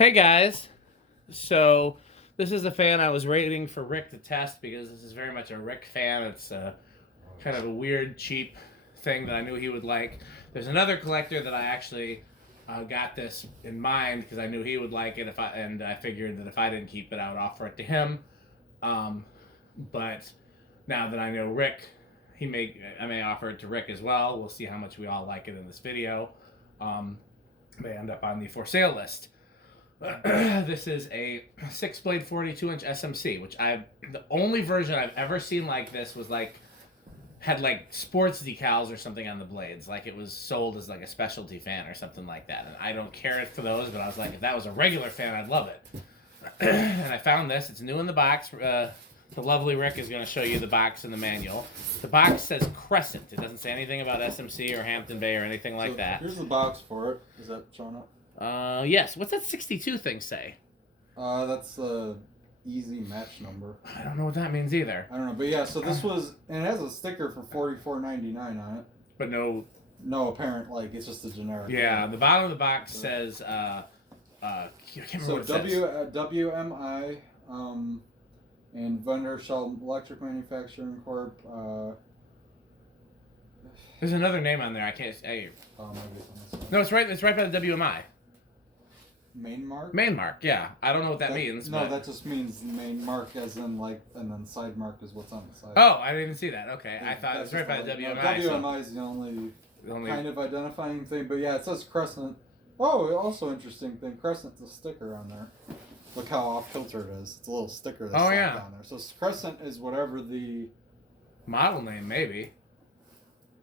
Hey guys, so this is the fan I was waiting for Rick to test because this is very much a Rick fan. It's kind of a weird, cheap thing that I knew he would like. There's another collector that I actually got this in mind because I knew he would like it. And I figured that if I didn't keep it, I would offer it to him. But now that I know Rick, I may offer it to Rick as well. We'll see how much we all like it in this video. May end up on the for sale list. This is a 6-blade 42-inch SMC, which the only version I've ever seen like this was had sports decals or something on the blades, like it was sold as like a specialty fan or something like that. And I don't care for those, but I was like, if that was a regular fan, I'd love it. And I found this. It's new in the box. The lovely Rick is going to show you the box and the manual. The box says Crescent. It doesn't say anything about SMC or Hampton Bay or anything like that. Here's the box for it. Is that showing up? Yes. What's that 62 thing say? That's the easy match number. I don't know what that means either. I don't know, but yeah. So this was, and it has a sticker for $44.99 on it. But no apparent, it's just a generic. Yeah, the bottom of the box says I can't remember what it says. WMI, and vendor shall Electric Manufacturing Corp. There's another name on there. I can't. Maybe it's on this side. No, it's right. It's right by the WMI. Main mark. Main mark. Yeah, I don't know what that means. No, that just means main mark, as in and then side mark is what's on the side. Oh, I didn't see that. Okay, Yeah, I thought it was right by the WMI. WMI is the only kind of identifying thing, but yeah, it says Crescent. Oh, also interesting thing. Crescent's a sticker on there. Look how off kilter it is. It's a little sticker that's down there. So Crescent is whatever the model name, maybe. Is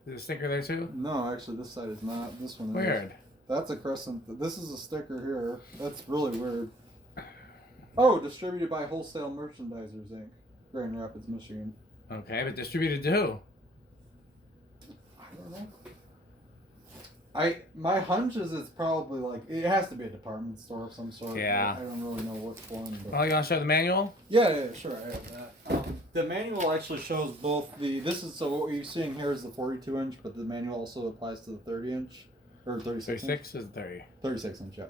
there a sticker there too? No, actually, this side is not. This one is. Weird. That's a Crescent. This is a sticker here. That's really weird. Oh, distributed by Wholesale Merchandisers Inc., Grand Rapids, Michigan. Okay, but distributed to who? I don't know. My hunch is it's probably it has to be a department store of some sort. Yeah. I don't really know which one. But... Oh, you want to show the manual? Yeah, sure, I have that. The manual actually shows both so what you're seeing here is the 42-inch, but the manual also applies to the 30-inch, or 36 36 is 30. 36-inch, yeah.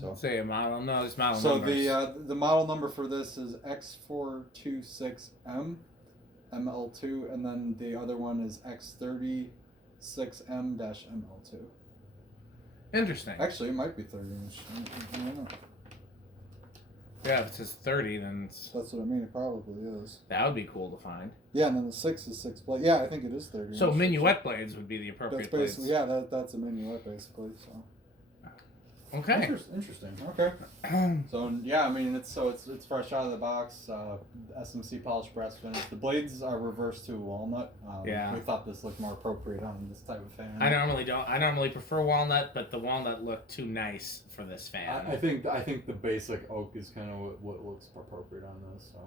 So say a model. No, it's model numbers. So the model number for this is X426M, ML2, and then the other one is X36M-ML2. Interesting. Actually, it might be 30-inch. I don't know. Yeah, if it says 30, then That's what I mean. It probably is. That would be cool to find. Yeah, and then the 6 is 6 blade. Yeah, I think it is 30. So minuet blades would be the appropriate blades. blades. Yeah, that's a minuet basically. So. Okay. Interesting. Okay. So yeah, I mean it's fresh out of the box. SMC polished brass finish. The blades are reversed to walnut. Yeah. We thought this looked more appropriate on this type of fan. I normally prefer walnut, but the walnut looked too nice for this fan. I think the basic oak is kind of what looks appropriate on this. So.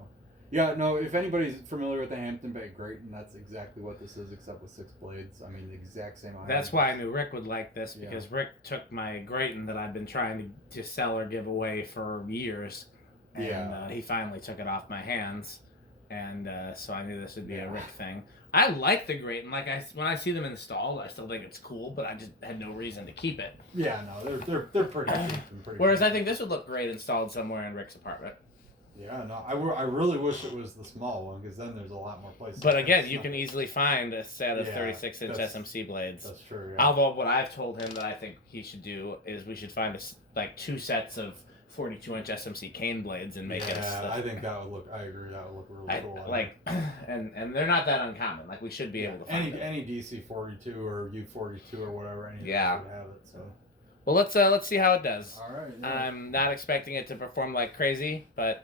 Yeah, no, if anybody's familiar with the Hampton Bay Graton, that's exactly what this is, except with 6 blades. I mean, the exact same iron. That's why I knew Rick would like this, because Rick took my Graton that I've been trying to sell or give away for years, and he finally took it off my hands, and so I knew this would be a Rick thing. I like the Graton. When I see them installed, I still think it's cool, but I just had no reason to keep it. Yeah, no, they're pretty cheap. Whereas I think this would look great installed somewhere in Rick's apartment. Yeah, no, I really wish it was the small one, because then there's a lot more places. But again, you can easily find a set of 36-inch SMC blades. That's true. Yeah. Although what I've told him that I think he should do is we should find 2 sets of 42-inch SMC cane blades and make it. Yeah, I think that would look. I agree. That would look really cool. And they're not that uncommon. We should be able to find any DC 42 or U42 or whatever. Any of those would have it. So. Well, let's see how it does. All right. Yeah. I'm not expecting it to perform like crazy, but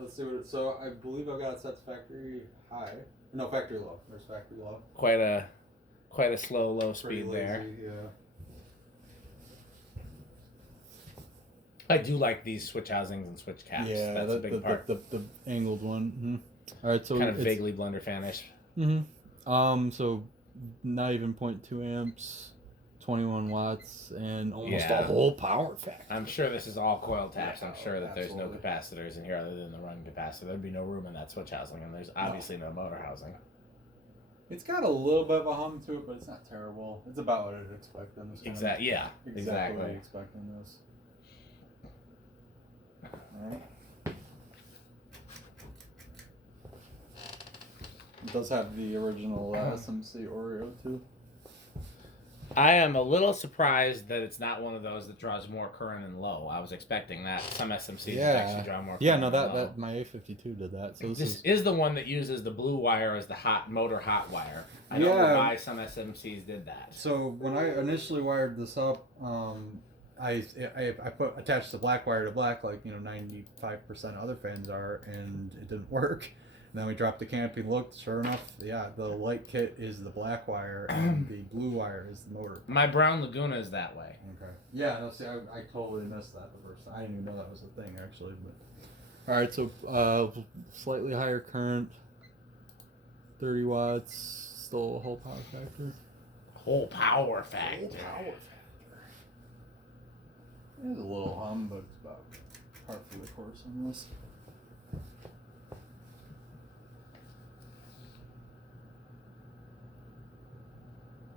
let's see what it. So I believe I've got it set to factory high. No, factory low. There's factory low. Quite a slow low speed there. Yeah. I do like these switch housings and switch caps. Yeah, that's a big part. The angled one. Mm-hmm. All right, so kind of vaguely blender fanish. Mm-hmm. So not even 0.2 amps. 21 watts and almost a whole power factor. I'm sure this is all coil taps. I'm sure that there's no capacitors in here other than the run capacitor. There'd be no room in that switch housing, and there's obviously no motor housing. It's got a little bit of a hum to it, but it's not terrible. It's about what I'd expect in this. Exactly. Yeah. Exactly what I'd expect in this. does have the original SMC Oreo too. I am a little surprised that it's not one of those that draws more current and low. I was expecting that some SMCs actually draw more current. Yeah, no, that my A52 did that. So this is the one that uses the blue wire as the motor hot wire. I don't know why some SMCs did that. So when I initially wired this up, I attached the black wire to black, like 95% of other fans are, and it didn't work. And then we dropped the canopy, looked, sure enough, yeah, the light kit is the black wire and the blue wire is the motor. My brown Laguna is that way. Okay. Yeah, no, see, I totally missed that the first time. I didn't even know that was a thing, actually. But all right, so slightly higher current, 30 watts, still a whole power factor. Whole power factor. There's a little hum, but it's about par for the course on this.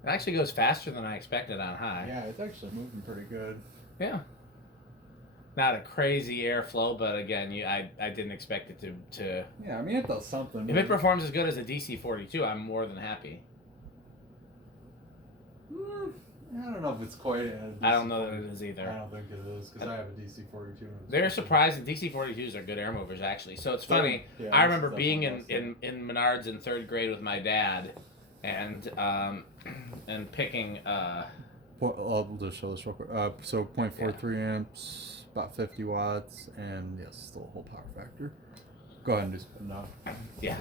It actually goes faster than I expected on high. Yeah, it's actually moving pretty good. Yeah. Not a crazy airflow, but again, I didn't expect it to. Yeah, I mean it does something. If it performs as good as a DC-42, I'm more than happy. I don't know if it's quite. I don't know that it is either. I don't think it is because I have a DC-42. They're surprising. DC-42s are good air movers, actually. So it's funny. Yeah, I remember being in Menards in 3rd grade with my dad, and picking. I'll just show this real quick. So 0.43 amps, about 50 watts, and yes, still a whole power factor. Go ahead and do spin now. Yeah,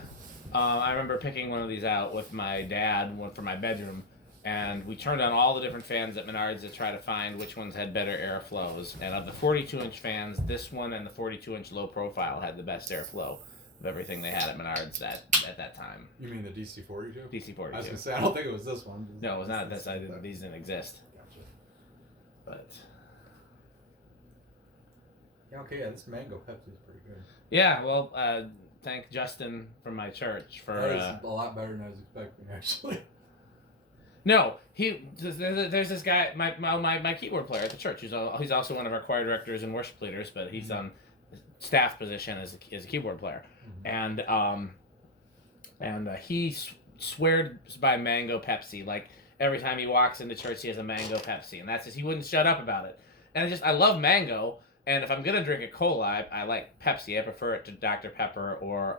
I remember picking one of these out with my dad, one for my bedroom. And we turned on all the different fans at Menards to try to find which ones had better airflows. And of the 42-inch fans, this one and the 42-inch low profile had the best airflow of everything they had at Menards at that time. You mean the DC-42? DC-42. I was going to say, I don't think it was this one. No, it was not. These didn't exist. Gotcha. But... Yeah, okay, yeah, this mango Pepsi is pretty good. Yeah, well, thank Justin from my church for... That is a lot better than I was expecting, actually. No, there's this guy, my keyboard player at the church. He's also one of our choir directors and worship leaders, but he's on staff position as a keyboard player, and he swears by Mango Pepsi. Like every time he walks into church, he has a Mango Pepsi, and that's just he wouldn't shut up about it. And I love mango, and if I'm gonna drink a cola, I like Pepsi. I prefer it to Dr. Pepper or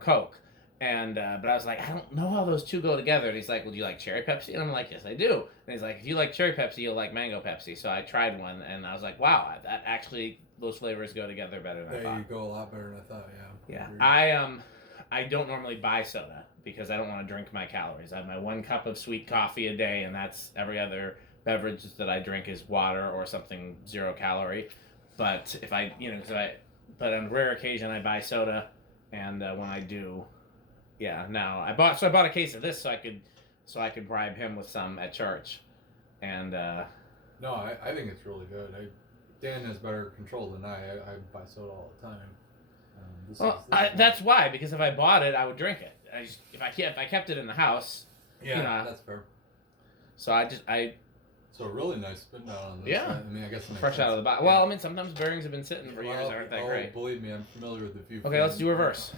Coke. And but I was like, I don't know how those two go together. And he's like, well, do you like cherry Pepsi? And I'm like, yes, I do. And he's like, if you like cherry Pepsi, you'll like mango Pepsi. So I tried one, and I was like, wow, that actually those flavors go together better than I thought. There you go, a lot better than I thought. Yeah. Yeah. I don't normally buy soda because I don't want to drink my calories. I have my 1 cup of sweet coffee a day, and that's every other beverage that I drink is water or something 0 calorie. But if but on rare occasion I buy soda, and when I do. Yeah, no. I bought a case of this so I could bribe him with some at church, and no, I think it's really good. Dan has better control than I buy soda all the time. That's why, because if I bought it, I would drink it. If I kept it in the house, that's fair. So So a really nice spin down on this. Yeah, I mean, I guess fresh out of the box. Well, I mean, sometimes bearings have been sitting for years and aren't that great. Believe me, I'm familiar with the few. Okay, let's do reverse.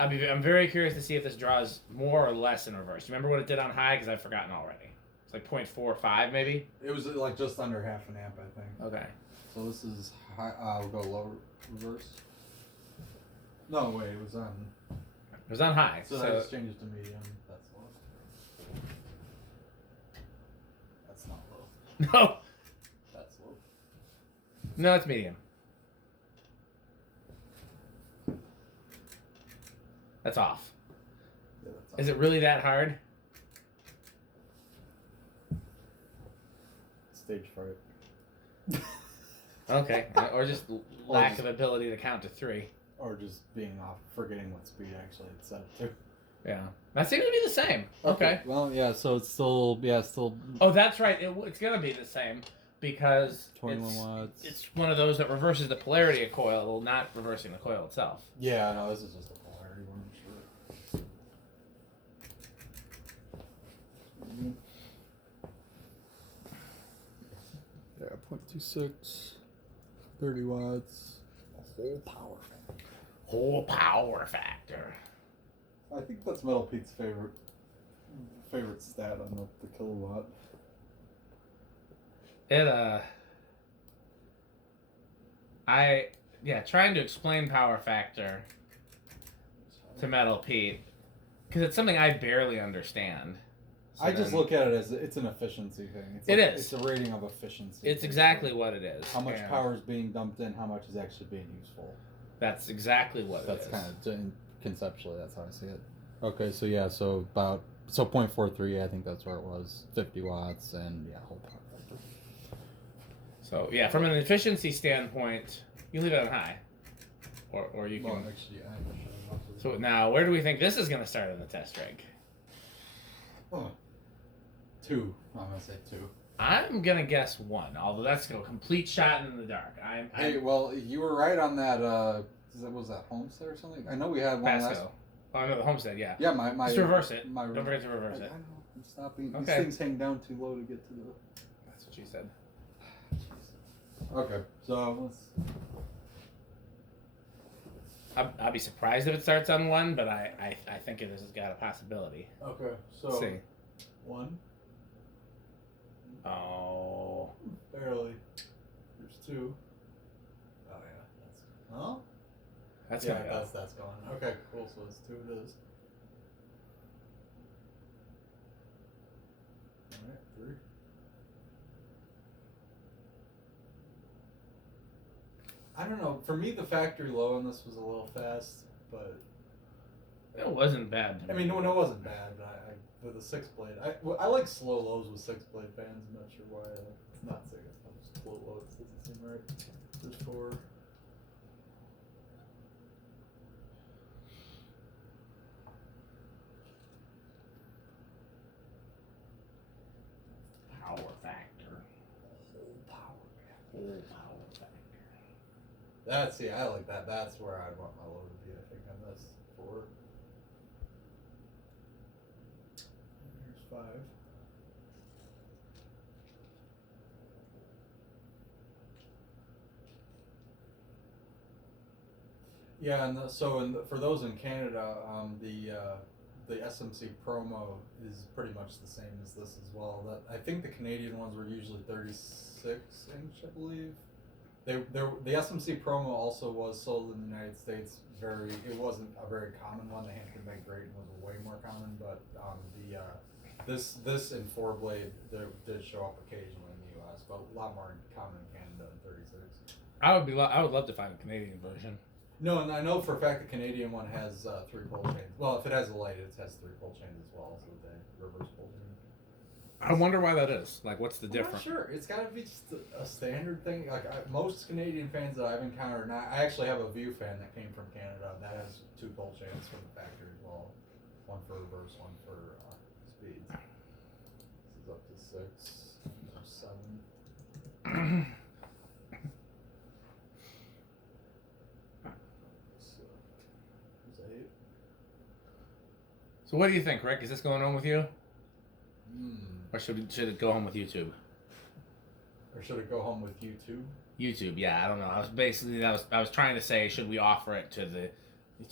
I'm very curious to see if this draws more or less in reverse. You remember what it did on high? Because I've forgotten already. It's like 0.45 maybe? It was like just under half an amp, I think. Okay. So this is high. We'll go low reverse. No, wait, it was on. It was on high. So I just changed it to medium. That's low. That's not low. No. That's low. No, it's medium. That's off. Yeah, that's off. Is it really that hard? Stage fright. Okay. Or just lack of ability to count to 3. Or just being off, forgetting what speed actually it's set to. Yeah. That seems to be the same. Okay. Well, yeah, so it's still. Oh, that's right. It's going to be the same because 21 watts. It's one of those that reverses the polarity of coil, not reversing the coil itself. Yeah, no, this is just a polarity one, I'm sure. Yeah, 0.26, 30 watts, a whole power factor. Whole power factor. I think that's Metal Pete's favorite stat on the kilowatt. Trying to explain power factor to Metal Pete, because it's something I barely understand. So I just look at it as it's an efficiency thing. It's a rating of efficiency. It's exactly what it is. How much power is being dumped in, how much is actually being useful. That's exactly what it is. That's kind of conceptually, that's how I see it. Okay, so 0.43, I think that's where it was. 50 watts and whole power factor. So from an efficiency standpoint, you leave it on high, or you can. Well, actually, so now, where do we think this is going to start in the test rig? 2. I'm gonna say 2. I'm gonna guess 1, although that's a complete shot in the dark. Hey, well, you were right on that. Was that Homestead or something? I know we had one last. Oh no, the Homestead, yeah. Yeah, my. Just reverse it. Don't forget to reverse it. I know. I'm stopping. Okay. These things hang down too low to get to the. That's what she said. Okay, so let's. I'll be surprised if it starts on 1, but I think this has got a possibility. Okay, so. Let's see. 1. Oh. Barely. There's 2. Oh yeah, that's. Huh? That's gonna go. That's going. Okay, cool. So it's 2 it is. All right, 3. I don't know. For me, the factory low on this was a little fast, but it wasn't bad. I mean, no, it wasn't bad. But with a 6-blade, I like slow lows with 6-blade fans. I'm not sure why. It's not saying it's slow low. It doesn't seem right. There's 4. Power factor. Whole power factor. I like that. That's where I'd want my low to be. I think on this 4. Here's 5. Yeah, and for those in Canada, the SMC promo is pretty much the same as this as well. I think the Canadian ones were usually 36-inch, I believe. The SMC promo also was sold in the United States. It wasn't a very common one. The Hampton Bay Graydon was way more common, but this in 4-blade did show up occasionally in the U.S., but a lot more common in Canada than 36. I would love to find a Canadian version. No, and I know for a fact the Canadian one has 3 pull chains. Well, if it has a light, it has 3 pull chains as well, so the reverse pull chain. I wonder why that is. Like, what's the difference? I'm not sure. It's got to be just a standard thing. Like most Canadian fans that I've encountered, and I actually have a View fan that came from Canada that has 2 pull chains from the factory as well. One for reverse, one for speeds. This is up to 6, 7. So what do you think, Rick? Is this going on with you? Or should it go home with YouTube? Or should it go home with YouTube? YouTube, yeah. I don't know. I was trying to say, should we offer it to the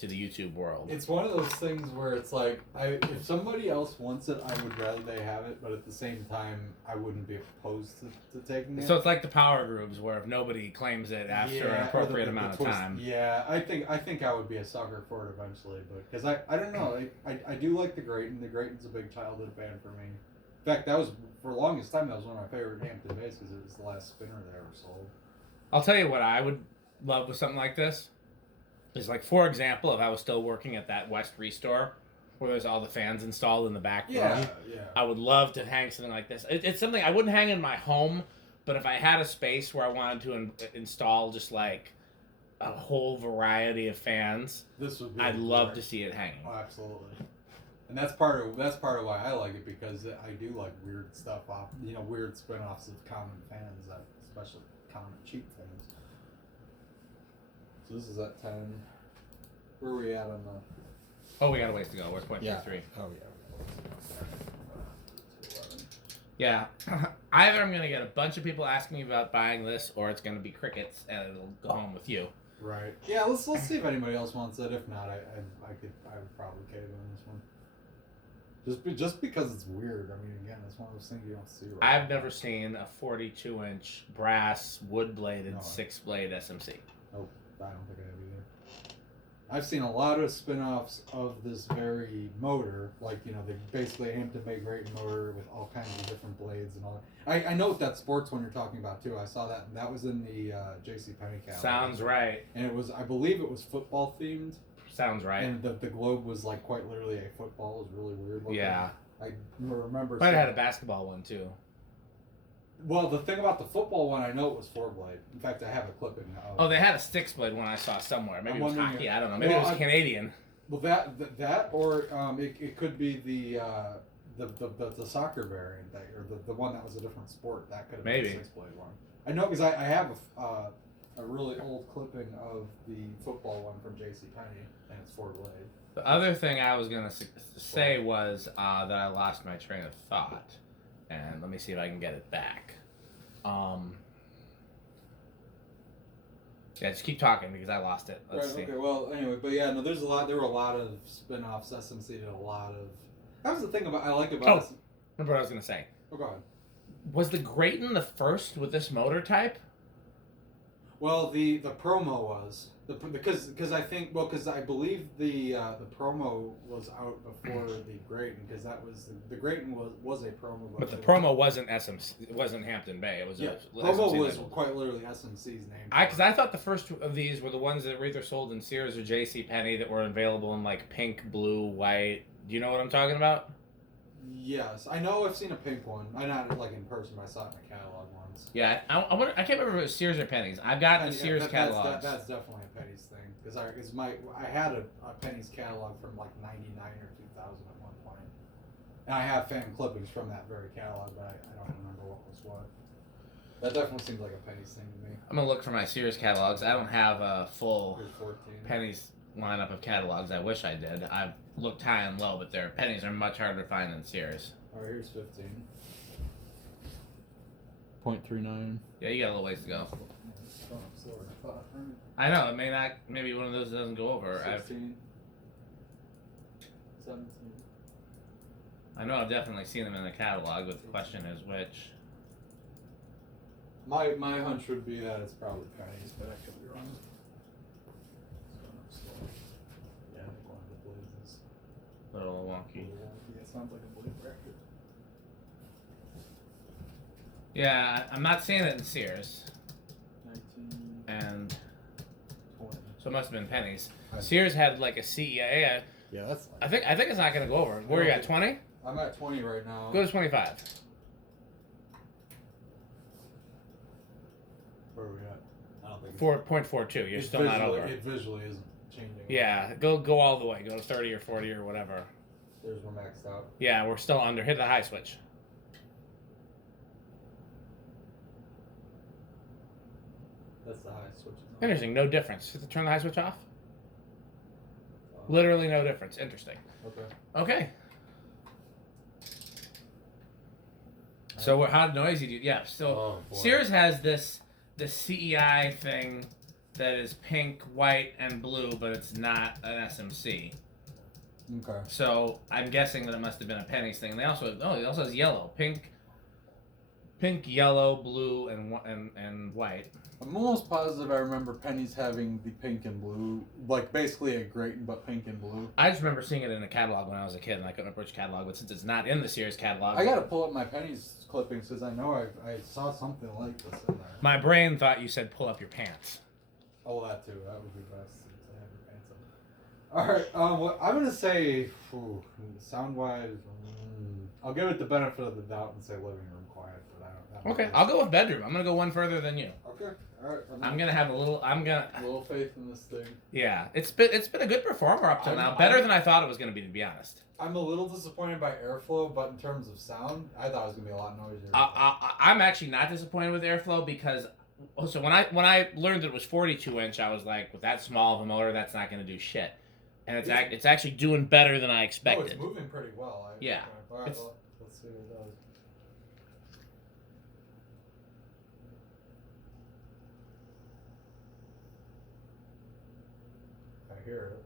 YouTube world? It's one of those things where it's like, if somebody else wants it, I would rather they have it, but at the same time, I wouldn't be opposed to taking it. So it's like the power grooves, where if nobody claims it after an appropriate amount of time. Yeah, I think I would be a sucker for it eventually, but because I don't know, I do like the Graydon. The Graydon's a big childhood band for me. In fact, that was for the longest time that was one of my favorite Hampton bass because it was the last spinner they ever sold. I'll tell you what I would love with something like this. Is like, for example, if I was still working at that West Restore where there's all the fans installed in the back room, I would love to hang something like this. It's something I wouldn't hang in my home, but if I had a space where I wanted to install just like a whole variety of fans, I'd love to see it hanging. Oh, absolutely. And that's part of why I like it, because I do like weird stuff weird spin-offs of common fans, especially common cheap fans. So this is at 10. Where are we at on the... Oh, we got a ways to go. We're 0.33. Yeah. Oh, yeah. Yeah. Either I'm going to get a bunch of people asking me about buying this, or it's going to be crickets, and it'll go home with you. Right. Yeah. Let's see if anybody else wants it. If not, I would probably cave on this one. Just because it's weird. I mean, again, it's one of those things you don't see. Right I've never seen a 42-inch brass wood-bladed 6-blade SMC. Nope, I don't think I have either. I've seen a lot of spin-offs of this very motor, like, you know, they basically Hampton Bay Graton motor with all kinds of different blades and all that. I know what that sports one you're talking about too. I saw that, and that was in the JCPenney catalog. Sounds right. And it was, I believe it was football themed. Sounds right. And the globe was like quite literally a football. It was really weird looking. Yeah. I remember. Might have had a basketball one too. Well, the thing about the football one, I know it was 4-blade. In fact, I have a clipping. Oh, they had a 6-blade one I saw somewhere. Maybe it was hockey. I don't know. Maybe it was Canadian. Well, that or it could be the soccer variant, or the one that was a different sport. That could have been the 6-blade one. I know because I have a really old clipping of the football one from JCPenney, and it's 4-blade. The other thing I was gonna say was that I lost my train of thought, and let me see if I can get it back. Yeah, just keep talking because I lost it. Let's see. Okay. Well, anyway, but yeah, no, there's a lot. There were a lot of spin-offs. SMC did a lot of. That was the thing I like about. Oh, remember what I was gonna say? Oh, go ahead. Was the Graton the first with this motor type? Well, the promo was because I think because I believe the promo was out before the Graton, because that was the Graton was a promo. But the promo wasn't SMC. It wasn't Hampton Bay. It was promo was quite literally SMC's name. Because I thought the first of these were the ones that were either sold in Sears or JCPenney that were available in like pink, blue, white. Do you know what I'm talking about? Yes, I know. I've seen a pink one. I not like in person, but I saw it in the catalog once. Yeah, I can't remember if it was Sears or Penny's. I've got the Sears catalogs. That's definitely a Penny's thing, because I had a Penny's catalog from like '99 or 2000 at one point, and I have fan clippings from that very catalog, but I don't remember what was what. That definitely seems like a Penny's thing to me. I'm gonna look for my Sears catalogs. I don't have a full Penny's lineup of catalogs. I wish I did. I've looked high and low, but their Penny's are much harder to find than Sears. All right, here's 15. 0.39. Yeah, you got a little ways to go. I know, it may not, maybe one of those doesn't go over. 16. 17. I know I've definitely seen them in the catalog, but the question is which. My hunch would be that it's probably Penny's, but I could be wrong. Yeah, I think one of the blades is A little wonky. Yeah, it sounds like a blade bracket. Yeah, I'm not seeing it in Sears. 19. And 20. so it must have been Penny's. Sears had like a CEA. Yeah, that's. I think it's not going to go over. Where are you at, 20? I'm at 20 right now. Go to 25. Where are we at? I don't think. 4.42. You're still not over. It visually isn't changing. Yeah, go all the way. Go to 30 or 40 or whatever. There's we're maxed out. Yeah, we're still under. Hit the high switch. That's the high switch. Interesting. No difference. Turn the high switch off. Literally no difference. Interesting. Okay. So how noisy do you? Yeah. So Sears has the CEI thing that is pink, white, and blue, but it's not an SMC. Okay. So I'm guessing that it must have been a Penny's thing. They also it also has yellow, pink, yellow, blue, and white. I'm almost positive I remember Penny's having the pink and blue, like basically a Graton but pink and blue. I just remember seeing it in a catalog when I was a kid, and I couldn't remember which catalog. But since it's not in the Sears catalog, I gotta pull up my Penny's clippings because I know I saw something like this in there. My brain thought you said pull up your pants. Oh, that too. That would be best. To have your pants up. All right. What I'm gonna say, sound wise, I'll give it the benefit of the doubt and say living room quiet, but I don't. Okay, I'll go with bedroom. I'm gonna go one further than you. Okay. All right. I'm gonna have a little faith in this thing. Yeah, it's been a good performer up till now. Better than I thought it was gonna be, to be honest. I'm a little disappointed by airflow, but in terms of sound, I thought it was gonna be a lot noisier. I'm actually not disappointed with airflow because so when I learned that it was 42-inch, I was like, with that small of a motor, that's not gonna do shit. And it's actually doing better than I expected. Oh, it's moving pretty well. Yeah. All right, let's see what it does. hear it.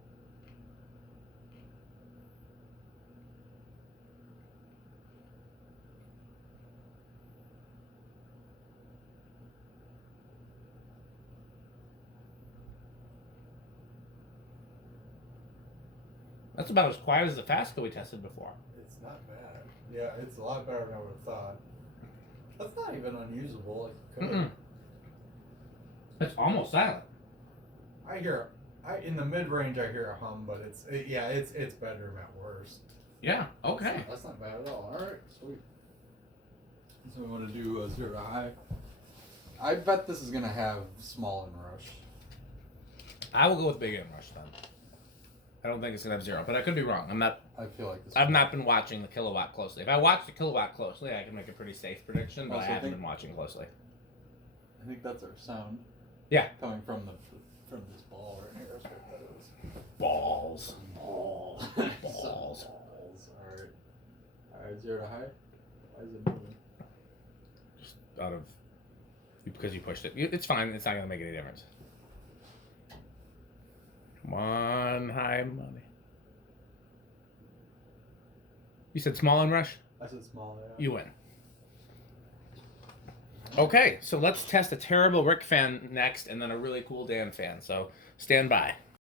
That's about as quiet as the Fasco we tested before. It's not bad. Yeah, it's a lot better than I would have thought. That's not even unusable. It's almost silent. I hear, in the mid range, I hear a hum, but it's bedroom at worst. Yeah. Okay. That's not bad at all. All right, sweet. So we want to do a 0 to high. I bet this is gonna have small and rush. I will go with big inrush then. I don't think it's gonna have 0, but I could be wrong. I feel like this. I've not been watching the kilowatt closely. If I watch the kilowatt closely, I can make a pretty safe prediction, but I haven't been watching closely. I think that's our sound. Yeah. Coming from this ball right here. That's what that is. Balls. Balls. Balls. All right. 0 to high. Why is it moving? Just out of because you pushed it. It's fine. It's not gonna make any difference. Come on, high money. You said small and rush? I said small, yeah. You win. Okay, so let's test a terrible Rick fan next and then a really cool Dan fan. So stand by.